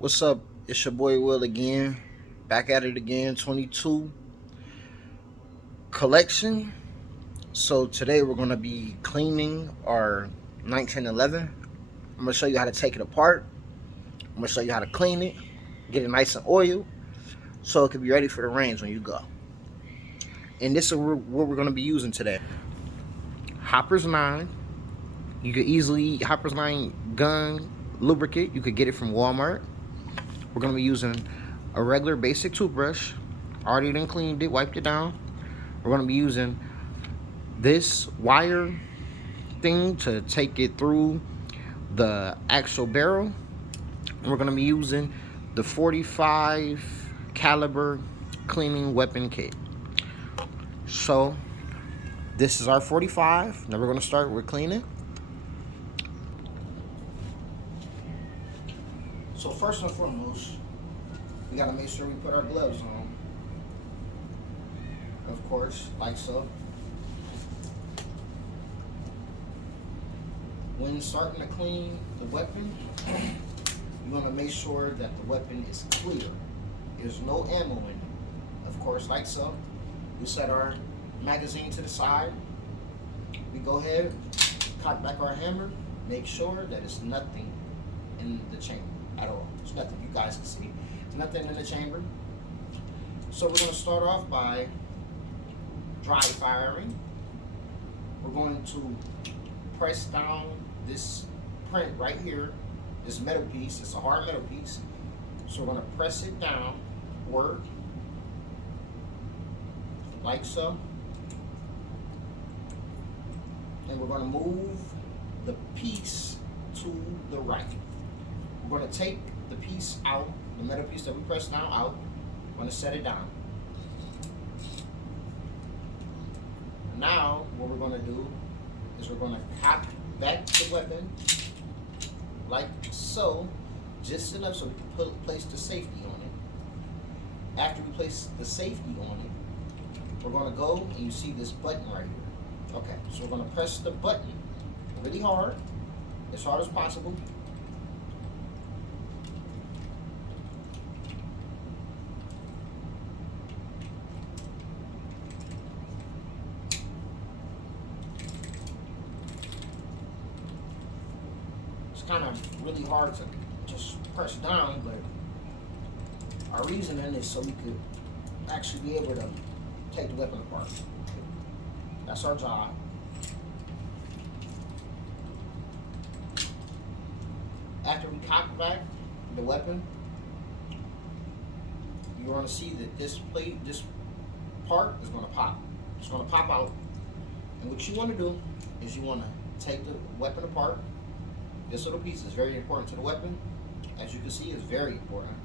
What's up? It's your boy Will again. Back at it again, 22 collection. So today we're going to be cleaning our 1911. I'm going to show you how to take it apart. I'm going to show you how to clean it, get it nice and oiled so it can be ready for the range when you go. And this is what we're going to be using today. Hopper's 9. You could easily, Hopper's 9 gun lubricant, you could get it from Walmart. We're going to be using a regular basic toothbrush. Already done cleaned it, wiped it down. We're going to be using this wire thing to take it through the actual barrel. And we're going to be using the 45 caliber cleaning weapon kit. So this is our 45. Now we're going to start with cleaning. So first and foremost, we got to make sure we put our gloves on. Of course, like so. When starting to clean the weapon, you want to make sure that the weapon is clear. There's no ammo in it. Of course, like so. We set our magazine to the side. We go ahead, cock back our hammer, make sure that it's nothing in the chamber at all. There's nothing, you guys can see. There's nothing in the chamber. So we're going to start off by dry firing. We're going to press down this print right here, this metal piece. It's a hard metal piece. So we're going to press it downward, like so. And we're going to move the piece to the right. We're going to take the piece out, the metal piece that we pressed down out. We're going to set it down. Now, what we're going to do is we're going to cock back the weapon like so, just enough so we can place the safety on it. After we place the safety on it, we're going to go and you see this button right here. Okay, so we're going to press the button really hard as possible. It's kind of really hard to just press down, but our reasoning is so we could actually be able to take the weapon apart. That's our job. After we cock back the weapon, you're going to see that this plate, this part is going to pop. It's going to pop out. And what you want to do is you want to take the weapon apart. This little piece is very important to the weapon. As you can see, it's very important.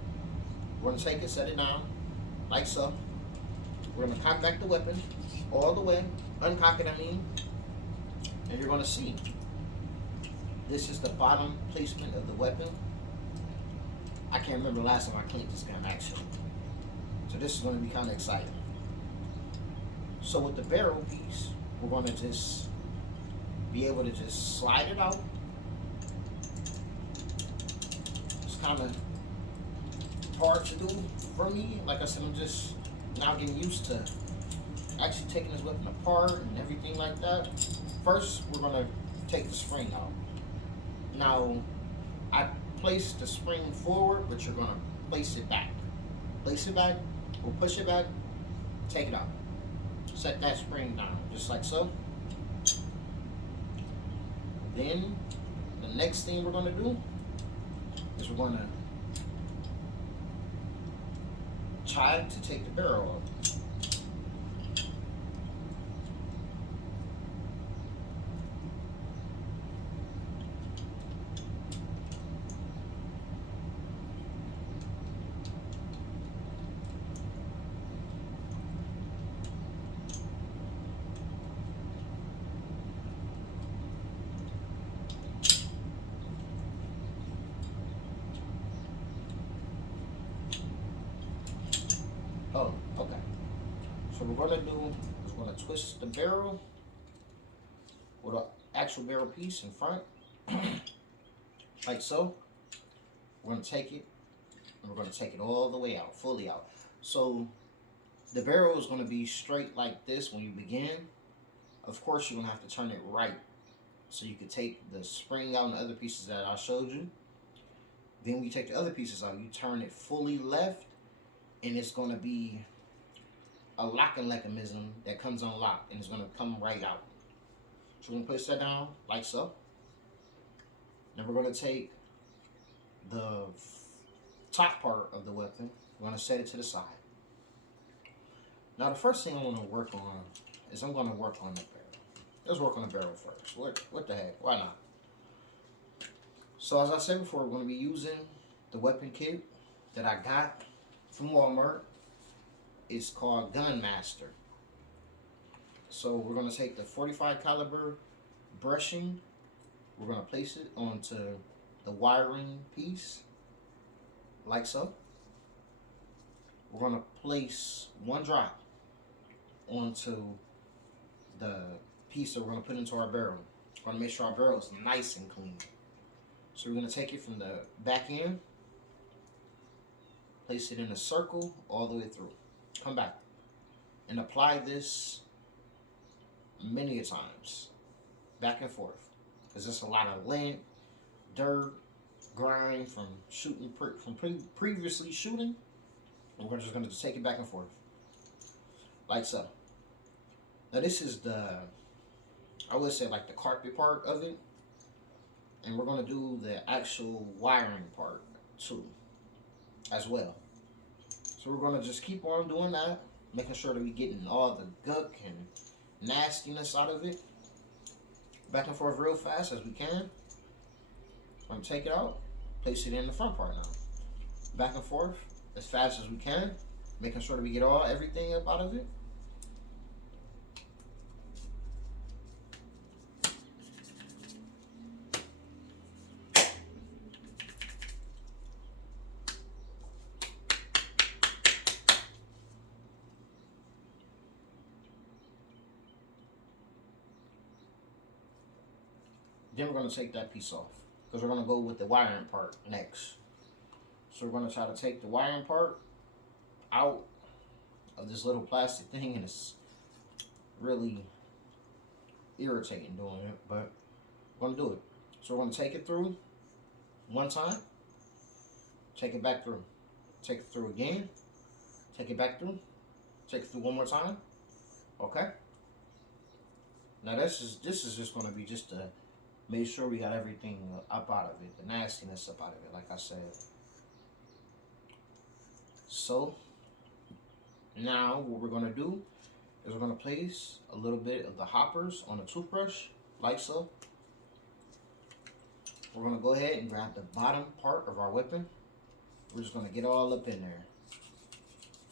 We're going to take it, set it down, like so. We're going to cock back the weapon all the way, uncock it, and you're going to see this is the bottom placement of the weapon. I can't remember the last time I cleaned this gun, actually. So this is going to be kind of exciting. So with the barrel piece, we're going to just be able to just slide it out. It's kind of hard to do for me. Like I said, I'm just now getting used to actually taking this weapon apart and everything like that. First, we're going to take the spring out. Now, I placed the spring forward, but you're going to place it back. Place it back, we'll push it back, take it out. Set that spring down, just like so. Then, the next thing we're going to do is we're going to try to take the barrel off. Oh, okay. So what we're going to do is we're going to twist the barrel with an actual barrel piece in front, like so. We're going to take it And we're going to take it all the way out, fully out. So the barrel is going to be straight like this when you begin. Of course, you're going to have to turn it right so you can take the spring out and the other pieces that I showed you. Then when you take the other pieces out, you turn it fully left, and it's going to be a locking mechanism that comes on lock, and it's going to come right out. So we're going to push that down like so. Then we're going to take the top part of the weapon. We're going to set it to the side. Now the first thing I want to work on is I'm going to work on the barrel. Let's work on the barrel first. What the heck? Why not? So as I said before, we're going to be using the weapon kit that I got from Walmart. It's called Gun Master. So we're going to take the 45 caliber brushing. We're going to place it onto the wiring piece like so. We're going to place one drop onto the piece that we're going to put into our barrel. We're going to make sure our barrel is nice and clean. So we're going to take it from the back end, place it in a circle all the way through. Come back and apply this many times, back and forth, because there's a lot of lint, dirt, grime from shooting, previously shooting. And we're just going to take it back and forth, like so. Now this is I would say like the carpet part of it. And we're going to do the actual wiring part too, as well. So we're going to just keep on doing that, making sure that we're getting all the gunk and nastiness out of it. Back and forth real fast as we can. I'm going to take it out, place it in the front part now. Back and forth as fast as we can, making sure that we get everything up out of it. Then we're going to take that piece off because we're going to go with the wiring part next. So we're going to try to take the wiring part out of this little plastic thing, and it's really irritating doing it, but we're going to do it. So we're going to take it through one time, take it back through, take it through again, take it back through, take it through one more time. Okay? Now this is just going to be just a make sure we got everything up out of it, the nastiness up out of it, like I said. So, now what we're going to do is we're going to place a little bit of the hoppers on a toothbrush, like so. We're going to go ahead and grab the bottom part of our weapon. We're just going to get all up in there,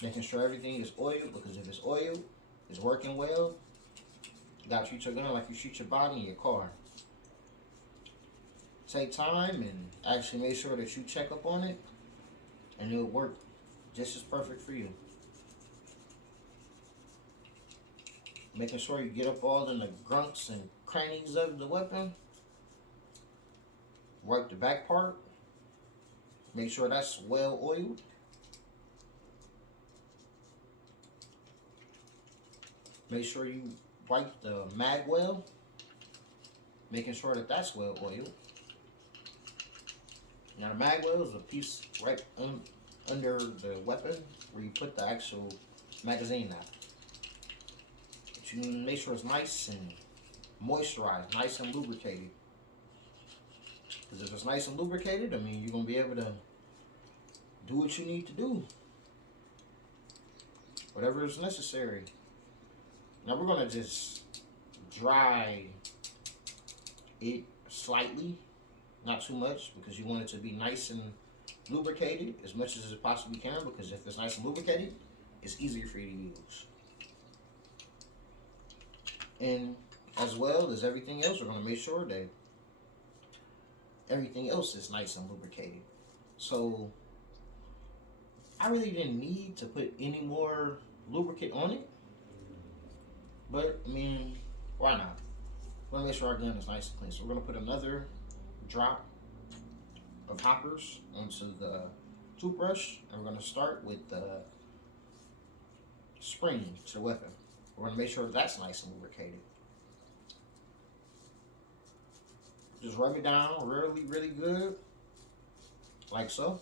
making sure everything is oiled, because if it's oiled, it's working well. You got to treat your gun like you treat your body in your car. Take time and actually make sure that you check up on it, and it'll work just as perfect for you. Making sure you get up all in the grunts and crannies of the weapon. Wipe the back part. Make sure that's well oiled. Make sure you wipe the mag well, making sure that that's well oiled. Now the mag well is a piece right under the weapon where you put the actual magazine at. But you need to make sure it's nice and moisturized, nice and lubricated. Because if it's nice and lubricated, I mean, you're going to be able to do what you need to do. Whatever is necessary. Now we're going to just dry it slightly. Not too much, because you want it to be nice and lubricated as much as it possibly can, because if it's nice and lubricated, it's easier for you to use. And as well as everything else, we're going to make sure that everything else is nice and lubricated. So I really didn't need to put any more lubricant on it, but I mean, why not? We want to make sure our gun is nice and clean. So we're going to put another drop of hoppers onto the toothbrush, and we're going to start with the spring to the weapon. We're going to make sure that's nice and lubricated. Just rub it down really, really good, like so.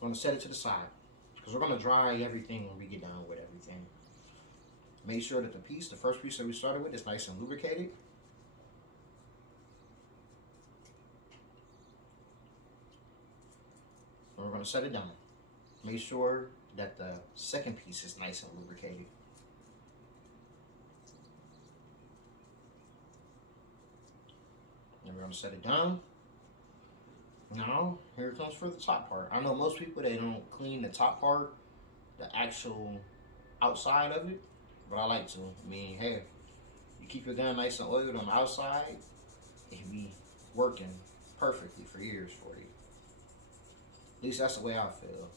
We're going to set it to the side because we're going to dry everything when we get done with everything. Make sure that the first piece that we started with, is nice and lubricated. And we're going to set it down. Make sure that the second piece is nice and lubricated. And we're going to set it down. Now, here it comes for the top part. I know most people, they don't clean the top part, the actual outside of it, but I like to. I mean, hey, you keep your gun nice and oiled on the outside, it be working perfectly for years for you. At least that's the way I feel.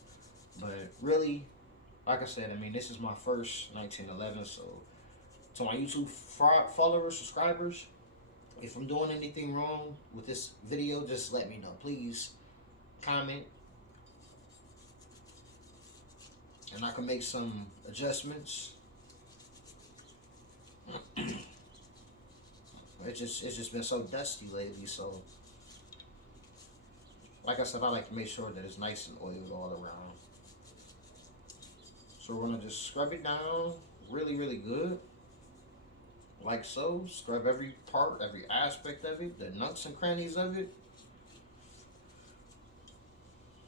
But really, like I said, I mean, this is my first 1911, so to my YouTube followers, subscribers, if I'm doing anything wrong with this video, just let me know. Please comment, and I can make some adjustments. It's just been so dusty lately, so like I said, I like to make sure that it's nice and oiled all around. So we're gonna just scrub it down really, really good. Like so. Scrub every part, every aspect of it, the nooks and crannies of it.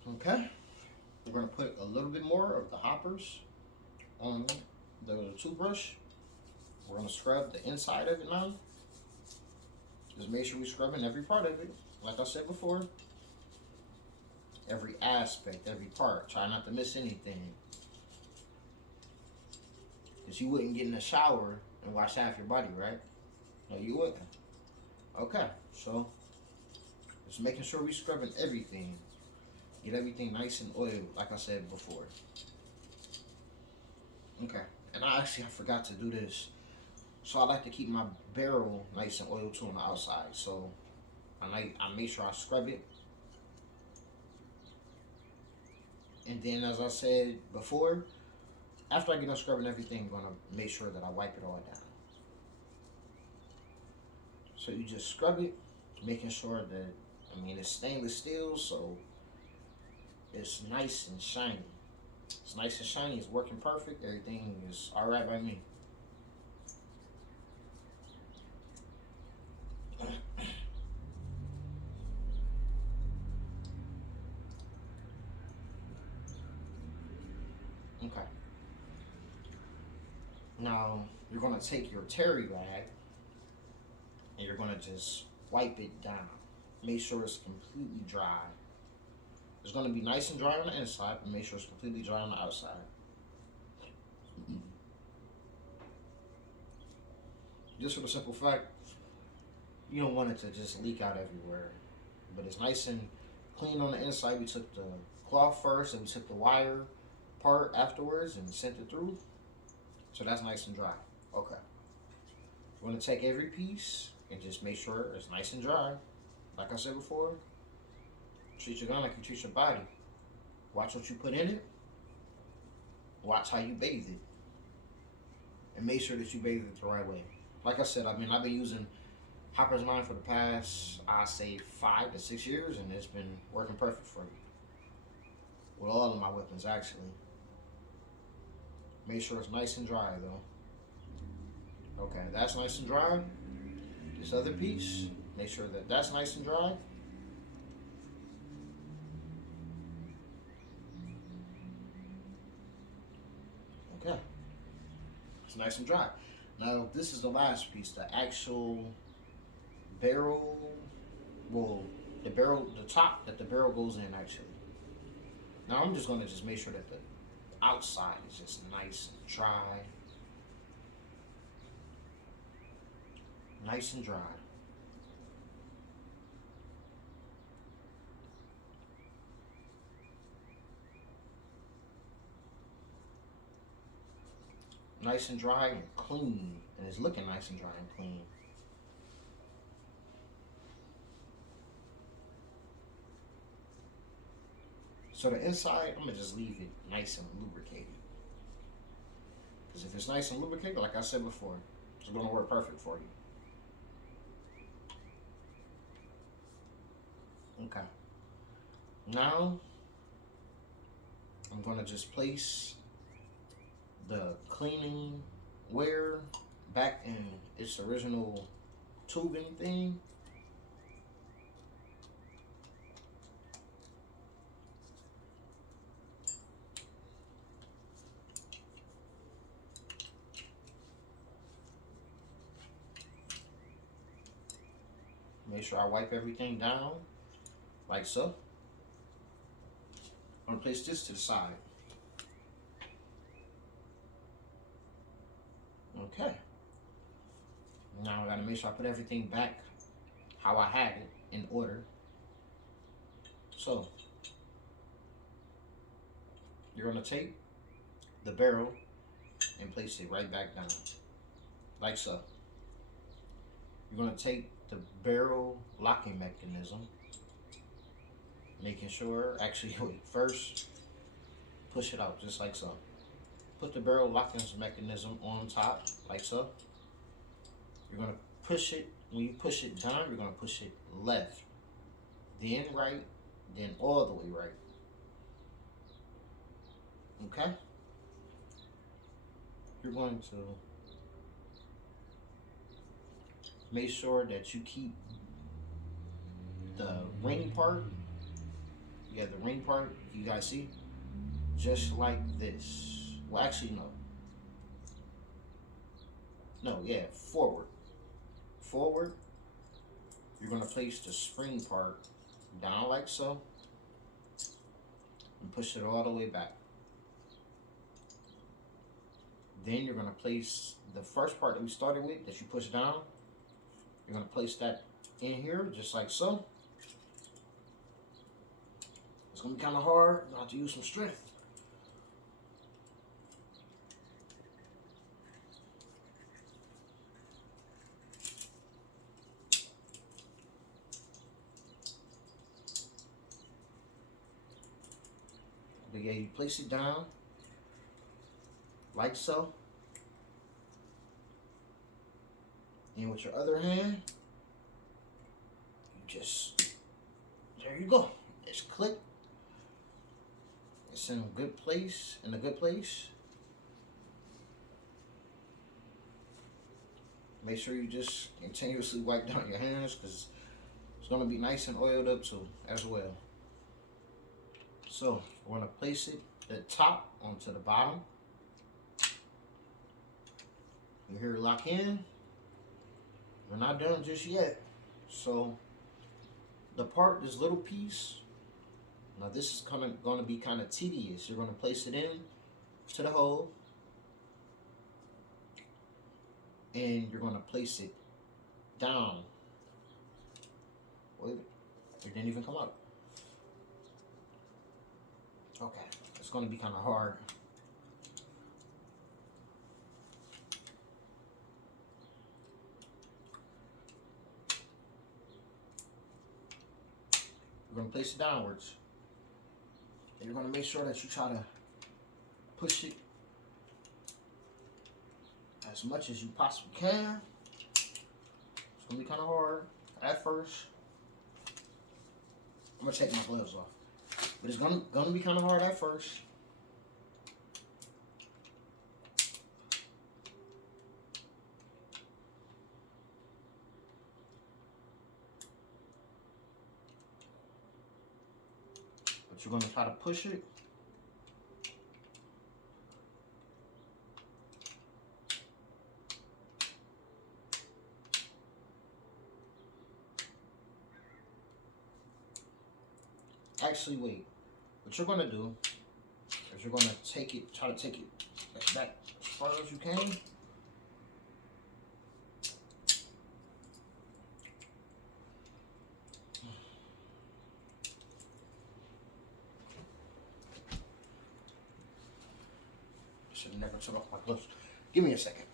Okay. We're going to put a little bit more of the hoppers on the toothbrush. We're going to scrub the inside of it now. Just make sure we're scrubbing every part of it. Like I said before, every aspect, every part. Try not to miss anything. Because you wouldn't get in the shower and wash half your body, right? No, you wouldn't. Okay, so just making sure we're scrubbing everything. Get everything nice and oiled, like I said before. Okay, and I forgot to do this. So I like to keep my barrel nice and oiled too on the outside. So I make sure I scrub it. And then, as I said before, after I get done scrubbing everything, I'm going to make sure that I wipe it all down. So you just scrub it, making sure that, I mean, it's stainless steel, so it's nice and shiny. It's nice and shiny, it's working perfect, everything is alright by me. Okay. Now, you're going to take your terry rag and you're going to just wipe it down. Make sure it's completely dry. It's going to be nice and dry on the inside, but make sure it's completely dry on the outside. Just for the simple fact, you don't want it to just leak out everywhere. But it's nice and clean on the inside. We took the cloth first and we took the wire part afterwards and sent it through. So that's nice and dry. Okay. We're going to take every piece and just make sure it's nice and dry. Like I said before, treat your gun like you treat your body. Watch what you put in it. Watch how you bathe it. And make sure that you bathe it the right way. Like I said, I mean, I've been using Hopper's line for the past, I say, 5 to 6 years, and it's been working perfect for me. With all of my weapons, actually. Make sure it's nice and dry, though. Okay, that's nice and dry. This other piece, make sure that that's nice and dry. Okay, it's nice and dry. Now, this is the last piece, the actual barrel, well, the top that the barrel goes in, actually. Now, I'm just going to just make sure that the outside is just nice and dry. Nice and dry. Nice and dry and clean. And it's looking nice and dry and clean. So the inside, I'm gonna just leave it nice and lubricated. Because if it's nice and lubricated, like I said before, it's gonna work perfect for you. Okay. Now, I'm gonna just place the cleaning ware back in its original tubing thing. Make sure I wipe everything down like so. I'm gonna place this to the side. Okay. Now I gotta make sure I put everything back how I had it in order. So you're gonna take the barrel and place it right back down, like so. You're gonna take the barrel locking mechanism, making sure, actually wait, first push it out just like so. Put the barrel locking mechanism on top, like so. You're gonna push it, when you push it down, you're gonna push it left, then right, then all the way right. Okay? You're going to make sure that you keep the ring part, the ring part, you guys see, just like this. Well, actually, forward. Forward, you're gonna place the spring part down like so, and push it all the way back. Then you're gonna place the first part that we started with, that you push down, you're gonna place that in here, just like so. It's gonna be kind of hard, you're gonna have to use some strength. But yeah, you place it down like so. And with your other hand, you just, there you go. It's click. It's in a good place, Make sure you just continuously wipe down your hands, because it's gonna be nice and oiled up too, as well. So we're gonna place it, the top onto the bottom. You hear it lock in. We're not done just yet. So the part, this little piece, now this is gonna be kind of tedious. You're gonna place it in to the hole, and you're gonna place it down. Wait, it didn't even come out. Okay, it's gonna be kind of hard. You're gonna place it downwards. And you're gonna make sure that you try to push it as much as you possibly can. It's gonna be kind of hard at first. I'm gonna take my gloves off. But it's gonna be kind of hard at first. But you're gonna try to push it. Actually, wait. What you're gonna do is you're gonna try to take it back as far as you can. Should have never took off my gloves. Give me a second.